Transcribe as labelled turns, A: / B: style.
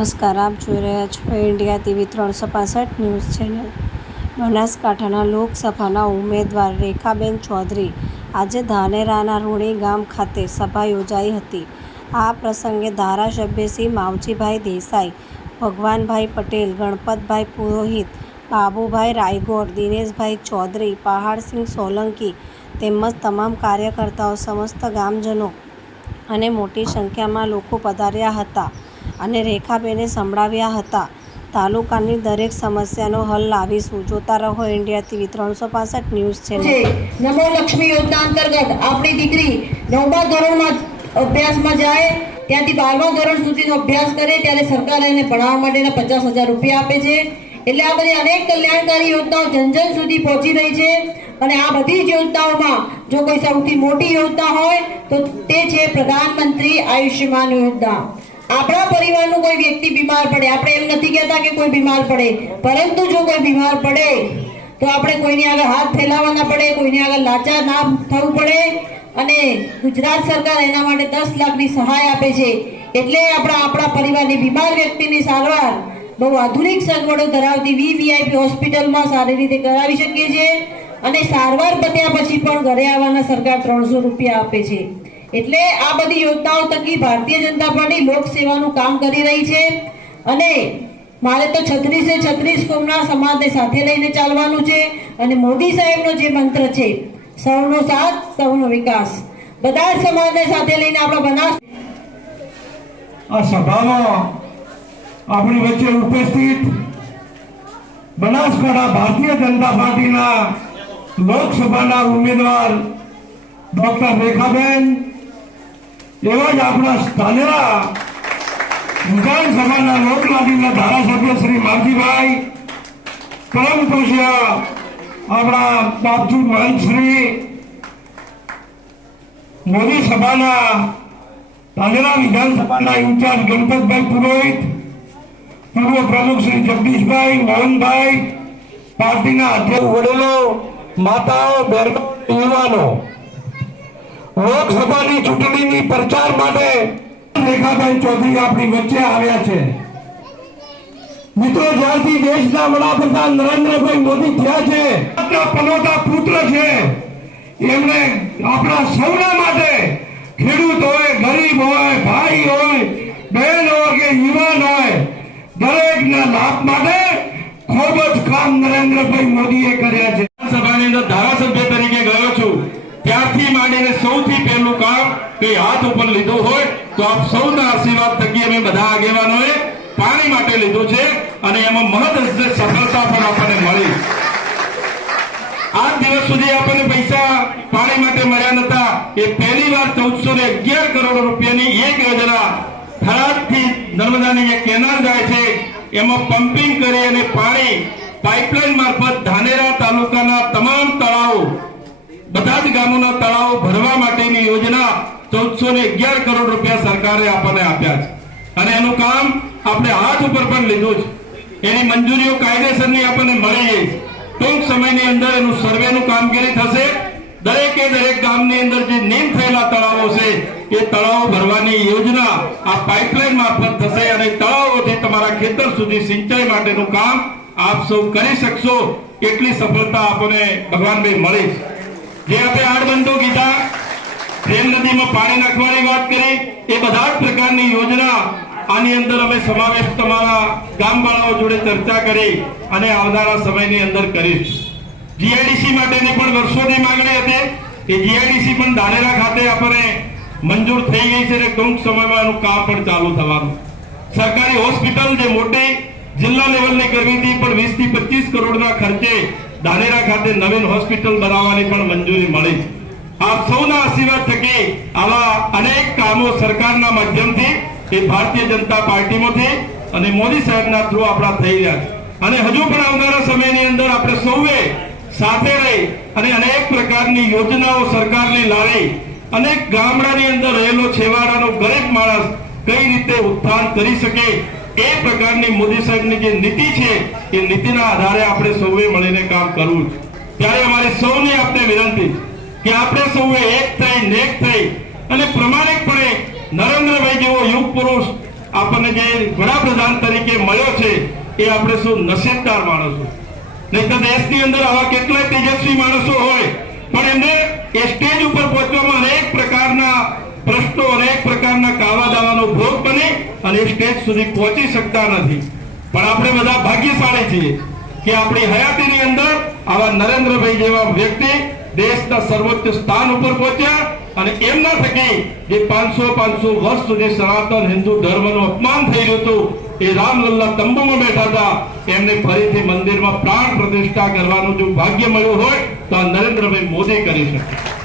A: નમસ્કાર, આપ જોઈ રહ્યા છો ઇન્ડિયા ટીવી ત્રણસો પાસઠ ન્યૂઝ ચેનલ. બનાસકાંઠાના લોકસભાના ઉમેદવાર રેખાબેન ચૌધરી આજે ધાનેરાના રૂણી ગામ ખાતે સભા યોજાઈ હતી. આ પ્રસંગે ધારાસભ્ય શ્રી માવજીભાઈ દેસાઈ, ભગવાનભાઈ પટેલ, ગણપતભાઈ પુરોહિત, બાબુભાઈ રાયગોર, દિનેશભાઈ ચૌધરી, પહાડસિંહ સોલંકી તેમજ તમામ કાર્યકર્તાઓ સમસ્ત ગામજનો અને મોટી સંખ્યામાં લોકો પધાર્યા હતા. અને રેખાબેને સંભળાવ્યા હતા. તાલુકાની દરેક સમસ્યાનો હલ લાવીશું જોતા રહો ઇન્ડિયા ટીવી ત્રણસો પાસઠ ન્યૂઝ
B: છે. નમો લક્ષ્મી યોજના અંતર્ગત આપણી દીકરી નવમા ધોરણમાં અભ્યાસમાં જાય, ત્યાંથી બારમા ધોરણ સુધીનો અભ્યાસ કરે, ત્યારે સરકાર એને ભણાવવા માટેના પચાસ હજાર રૂપિયા આપે છે. એટલે આ બધી અનેક કલ્યાણકારી યોજનાઓ જન જન સુધી પહોંચી રહી છે. અને આ બધી જ યોજનાઓમાં જો કોઈ સૌથી મોટી યોજના હોય, તો તે છે પ્રધાનમંત્રી આયુષ્યમાન યોજના. આપણા પરિવારનું કોઈ વ્યક્તિ બીમાર પડે, આપણે એમ નથી કહેતા કે કોઈ બીમાર પડે, પરંતુ જો કોઈ બીમાર પડે, તો આપણે કોઈની આગળ હાથ ફેલાવવાના પડે, કોઈની આગળ લાચાર ના થવું પડે અને ગુજરાત સરકાર એના માટે દસ લાખની સહાય આપે છે. એટલે આપણા આપણા પરિવારની બીમાર વ્યક્તિની સારવાર બહુ આધુનિક સગવડો ધરાવતી વીવીઆઈપી હોસ્પિટલમાં સારી રીતે કરાવી શકીએ છીએ અને સારવાર પત્યા પછી પણ ઘરે આવવાના સરકાર ત્રણસો રૂપિયા આપે છે. એટલે આ બધી યોજનાઓ થકી ભારતીય જનતા પાર્ટી લોકસેવાનું કામ કરી રહી છે. અને મારે તો છત્રીસે છત્રીસ કોમના સમાજને સાથે લઈને ચાલવાનું છે. અને મોદી સાહેબનો જે મંત્ર છે, સૌનો સાથ, સૌનો વિકાસ. બધા સમાજને સાથે લઈને આપણા બનાસ
C: આ સભામાં આપણી વચ્ચે ઉપસ્થિત બનાસકાંઠા ભારતીય જનતા પાર્ટીના લોકસભાના ઉમેદવાર ડોક્ટર રેખાબેન એવા જ આપણા સ્થાનેરા વિધાનસભાના લોકલાડીના ધારાસભ્ય શ્રી માવજીભાઈ પરમ પૂજ્ય આપણા બાપજી મહંત શ્રી મોદી સભાના ધાનેરા વિધાનસભાના ઇન્ચાર્જ ગણપતભાઈ પુરોહિત, પૂર્વ પ્રમુખ શ્રી જગદીશભાઈ, મોહનભાઈ, પાર્ટીના અધ્યક્ષ વડીલો, માતાઓ, બહેનો, યુવાનો. લોકસભાની ચૂંટણીની પ્રચાર માટે રેખાભાઈ ચૌધરી આપણી વચ્ચે આવ્યા છે. મિત્રો, જ્યારથી દેશના વડાપ્રધાન નરેન્દ્રભાઈ મોદી થયા છે પનોતા પુત્ર છે. એમણે આપણા સૌના માટે ખેડૂત હોય ગરીબ હોય, ભાઈ હોય, બહેન હોય કે યુવાન હોય, દરેકના લાભ માટે ખૂબ જ કામ નરેન્દ્રભાઈ મોદીએ કર્યા છે.
D: સભાની અંદર ધારાસભ્ય તરીકે ગયો છું. ત્યારથી માંડીને સૌથી પહેલું કામ કઈ હાથ ઉપર લીધું હોય તો આપ સૌના આશીર્વાદ થકી અમે બધા આગેવાનોએ પાણી માટે લીધું છે અને એમાં મહદ સફળતા પણ આપણને મળી. આજ દિવસ સુધી આપણને પૈસા પાણી માટે મળ્યા નતા. એ પહેલી વાર ચૌદસો ને અગિયાર કરોડ રૂપિયાની એક યોજના થરાદથી નર્મદાની જે કેનાલ જાય છે. એમાં પમ્પિંગ કરી અને પાણી પાઇપલાઇન મારફત ધાનેરા તાલુકાના તમામ તળાવો બધા જ ગામોના તળાવો ભરવા માટેની યોજના ચૌદસો કરોડ રૂપિયા સરકારે આપણને આપ્યા છે. અને એનું કામ આપણે હાથ ઉપર પણ લીધું છે. એની મંજૂરીઓ કાયદેસરની આપણને મળી ગઈ. ટૂંક સમયની અંદર એનું સર્વેનું કામગીરી થશે. દરેકે દરેક ગામની અંદર જે નીમ થયેલા તળાવો છે, એ તળાવો ભરવાની યોજના આ પાઇપલાઇન મારફત થશે અને તળાવોથી તમારા ખેતર સુધી સિંચાઈ માટેનું કામ આપ સૌ કરી શકશો. એટલી સફળતા આપણને ભગવાનભાઈ મળી છે. જે આપણે આડબંધો કીધા પ્રેમ નદીમાં પાણી નાખવાની વાત કરી, એ બધા જ પ્રકારની યોજના આની અંદર અમે સમાવેશ તમારા ગામવાળાઓ જોડે ચર્ચા કરી અને આવનારા સમયની અંદર કરીશ. જીઆઈડીસી માટેની પણ વર્ષોની માંગણી હતી એ જીઆઈડીસી પણ ધાનેરા ખાતે આપણે મંજૂર થઈ ગઈ છે અને ટૂંક સમયમાં એનું કામ પણ ચાલુ થવાનું. સરકારી હોસ્પિટલ જે મોટી જિલ્લા લેવલની કરવી હતી, પણ વીસથી પચીસ કરોડના ખર્ચે ધાનેરા ખાતે નવીન હોસ્પિટલ બનાવવાની પણ મંજૂરી મળી. આપ સૌના આશીર્વાદ થકી આવા અનેક કામો સરકારના માધ્યમથી એ ભારતીય જનતા પાર્ટીમાંથી અને મોદી સાહેબના થ્રુ આપણા થઈ રહ્યા છે. અને હજુ પણ આવનારા સમયની અંદર આપણે સૌએ સાથે રહી અને અનેક પ્રકારની યોજનાઓ સરકારની લાવી અનેક ગામડાની અંદર રહેલો છેવાડાનો ગરીબ માણસ કઈ રીતે ઉત્થાન કરી શકે એ પ્રકારની મોદી સાહેબની જે નીતિ છે, એ નીતિના આધારે આપણે સૌએ મળીને કામ કરવું છે. ત્યારે અમારી સૌની આપને વિનંતી કે આપણે સૌએ એક થઈ નેક થઈ અને પ્રમાણિકપણે નરેન્દ્રભાઈ જેવો યુગ પુરુષ આપણને જે વડાપ્રધાન તરીકે મળ્યો છે, એ આપણે સૌ નસીબદાર માણસો નહીં તો દેશની અંદર આવા કેટલાય તેજસ્વી માણસો હોય, પણ એમને એ સ્ટેજ ઉપર પહોંચવામાં અનેક પ્રકારના પ્રશ્નો, અનેક પ્રકારના કાવા દાવાનો ભોગ બની અને સ્ટેજ સુધી પહોંચી શકતા નથી. પણ આપણે બધા ભાગ્યશાળી છીએ કે આપણી હયાતીની અંદર આવા નરેન્દ્રભાઈ જેવા વ્યક્તિ દેશના સર્વોચ્ચ સ્થાન ઉપર પહોંચ્યા અને એમના થકી જે પાંચસો પાંચસો વર્ષ સુધી સનાતન હિન્દુ ધર્મનું અપમાન રહ્યું હતું, એ રામલલ્લા તંબુમાં બેઠા હતા, એમને ફરીથી મંદિરમાં પ્રાણ પ્રતિષ્ઠા કરવાનું જો ભાગ્ય મળ્યું હોય, તો આ નરેન્દ્રભાઈ મોદી કરી શકે.